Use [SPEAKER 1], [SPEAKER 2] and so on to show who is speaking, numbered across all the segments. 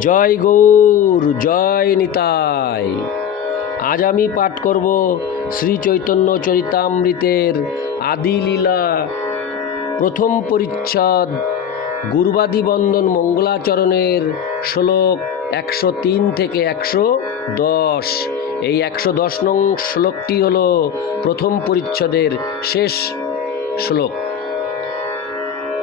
[SPEAKER 1] জয় গৌর, জয় নিতাই। আজ আমি পাঠ করব শ্রী চৈতন্য চরিতামৃতের আদি লীলা। প্রথম পরিচ্ছদ, গুরুবাদী বন্দন মঙ্গলাচরণের শ্লোক একশো তিন থেকে একশো দশ। এই একশো দশ নং শ্লোকটি হল প্রথম পরিচ্ছদের শেষ শ্লোক।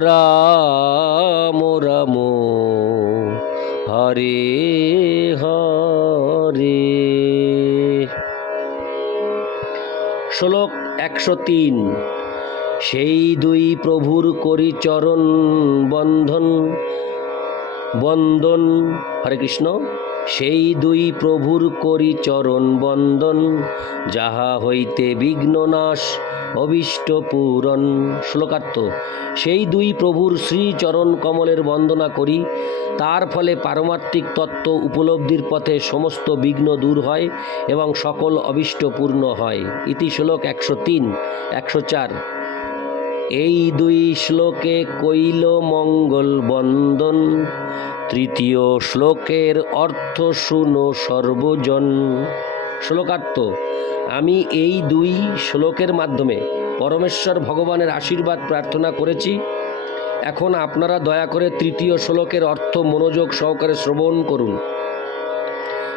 [SPEAKER 1] রাম রাম হরে হরে শ্লোক একশো তিন সেই দুই প্রভুর করি চরণ বন্ধন বন্দন হরে কৃষ্ণ। সেই দুই প্রভুর করি চরণ বন্দন, যাহা হইতে বিঘ্ননাশ অবিষ্ট পূরণ। শ্লোকার্থ, সেই দুই প্রভুর শ্রীচরণ কমলের বন্দনা করি, তার ফলে পারমার্থিক তত্ত্ব উপলব্ধির পথে সমস্ত বিঘ্ন দূর হয় এবং সকল অবিষ্ট পূর্ণ হয়। ইতি শ্লোক একশো তিন, একশো চার। এই দুই শ্লোকে কইল মঙ্গল বন্দন তৃতীয় শ্লোকের অর্থ শুনো সর্বজন। শ্লোকার্থ, আমি এই দুই শ্লোকের মাধ্যমে পরমেশ্বর ভগবানের আশীর্বাদ প্রার্থনা করেছি। এখন আপনারা দয়া করে তৃতীয় শ্লোকের অর্থ মনোযোগ সহকারে শ্রবণ করুন।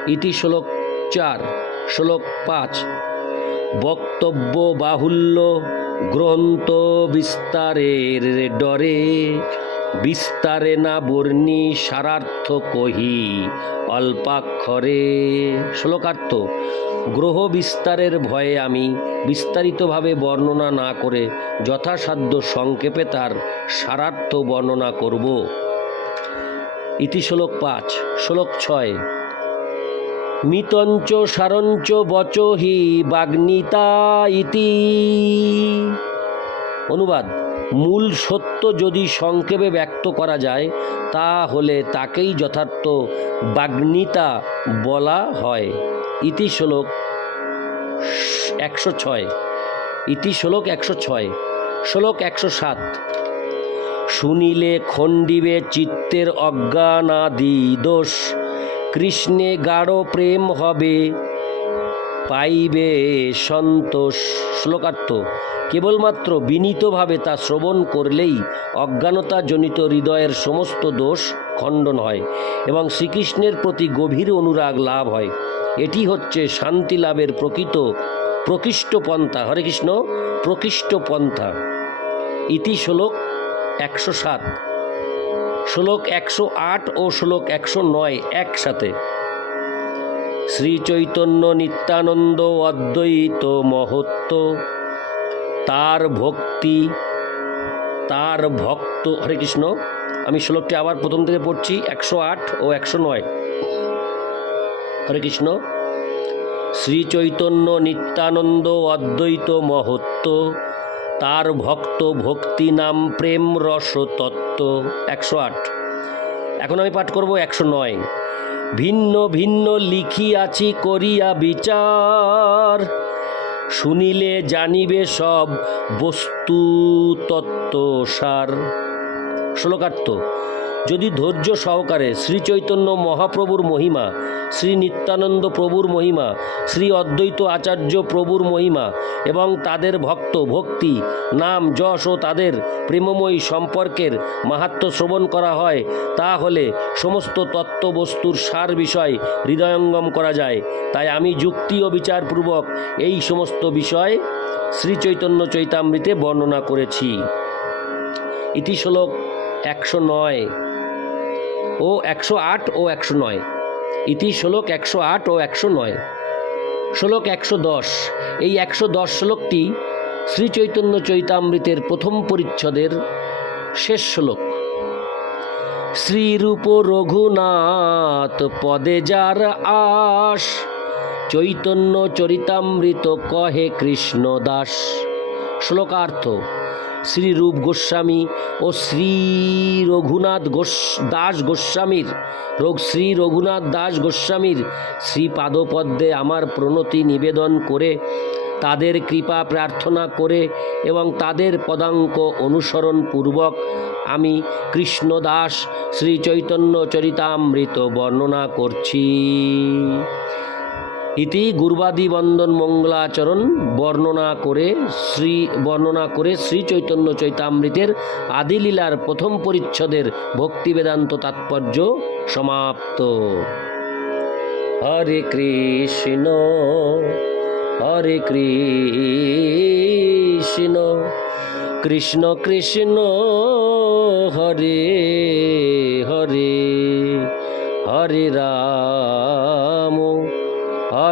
[SPEAKER 1] ইতি শ্লোক চার, শ্লোক পাঁচ। বক্তব্য বাহুল্য গ্রন্থ বিস্তারের ডরে বিস্তারে না বর্ণি সারার্থ কহি অল্পাক্ষরে। শ্লোকার্থ গ্রহ বিস্তারের ভয়ে আমি বিস্তারিতভাবে বর্ণনা না করে যথাসাধ্য সংক্ষেপে তার সারার্থ বর্ণনা করব। ইতি শ্লোক পাঁচ, শ্লোক ছয় মিতঞ্চ সারঞ্চ বচহি বাগ্নিতা ইতি। অনুবাদ, মূল সত্য যদি সংক্ষেপে ব্যক্ত করা যায় তা হলে তাকেই যথার্থ বাগ্নিতা বলা হয়। ইতি শ্লোক একশো ছয়। ইতি শ্লোক একশো ছয়। শ্লোক একশো সাত। শুনিলে খণ্ডিবে চিত্তের অজ্ঞানাদি দোষ। কৃষ্ণে গাঢ় প্রেম হবে। পাইবে সন্তোষ। শ্লোকার্থ, কেবলমাত্র বিনীতভাবে তা শ্রবণ করলেই অজ্ঞানতাজনিত হৃদয়ের সমস্ত দোষ খণ্ডন হয় এবং শ্রীকৃষ্ণের প্রতি গভীর অনুরাগ লাভ হয়। এটি হচ্ছে শান্তি লাভের প্রকৃত প্রকৃষ্ট পন্থা। হরে কৃষ্ণ, প্রকৃষ্ট পন্থা। ইতি শ্লোক একশো সাত। শ্লোক একশো আট ও শ্লোক একশো নয় একসাথে। শ্রী চৈতন্য নিত্যানন্দ অদ্বৈত মহত্ব তার ভক্তি, তার ভক্ত, হরে কৃষ্ণ, আমি শ্লোকটি আবার প্রথম থেকে পড়ছি, একশো আট ও একশো নয়। হরে কৃষ্ণ শ্রী চৈতন্য নিত্যানন্দ অদ্বৈত মহত্ব তার ভক্ত ভক্তি নাম প্রেম রস তত্ত্ব। একশো আট। এখন আমি পাঠ করব একশো নয়। ভিন্ন ভিন্ন লিখিয়াছি করিয়া বিচার। শুনিলে জানিবে সব বস্তু তত্ত্ব সার। শ্লোকার্থ যদি ধৈর্য সহকারে শ্রীচৈতন্য মহাপ্রভুর মহিমা, শ্রী নিত্যানন্দ প্রভুর মহিমা, শ্রী অদ্বৈত আচার্য প্রভুর মহিমা এবং তাদের ভক্ত, ভক্তি, নাম, যশ ও তাদের প্রেমময়ী সম্পর্কের মাহাত্ম শ্রবণ করা হয়, তাহলে সমস্ত তত্ত্ব বস্তুর সার বিষয় হৃদয়ঙ্গম করা যায়। তাই আমি যুক্তি ও বিচারপূর্বক এই সমস্ত বিষয় শ্রী চৈতন্য চৈতামৃতে বর্ণনা করেছি। ইতি শ্লোক একশো নয়। ও একশো আট ও একশো নয়। ইতি শ্লোক একশো আট ও একশো নয়। শ্লোক একশো দশ। এই একশো দশ শ্লোকটি শ্রী চৈতন্য চৈতামৃতের প্রথম পরিচ্ছদের শেষ শ্লোক। শ্রীরূপ রঘুনাথ পদে যার আশ, চৈতন্য চরিতামৃত কহে কৃষ্ণ দাস শ্লোকার্থ শ্রী রূপ গোস্বামী ও শ্রী রঘুনাথ গোস, দাস গোস্বামীর, রোগ শ্রী রঘুনাথ দাস গোস্বামীর শ্রী পাদপদ্মে আমার প্রণতি নিবেদন করে, তাদের কৃপা প্রার্থনা করে এবং তাদের পদাঙ্ক অনুসরণ পূর্বক আমি কৃষ্ণদাস শ্রী চৈতন্য চরিতামৃত বর্ণনা করছি। ইতি গুরবাদী বন্দন মঙ্গলাচরণ বর্ণনা করে শ্রী, বর্ণনা করে শ্রী চৈতন্য চৈতামৃতের আদিলীলার প্রথম পরিচ্ছদের ভক্তি বেদান্ত তাৎপর্য সমাপ্ত। হরে কৃষ্ণ হরে কৃষ্ণ কৃষ্ণ কৃষ্ণ, হরে হরে হরে রাম।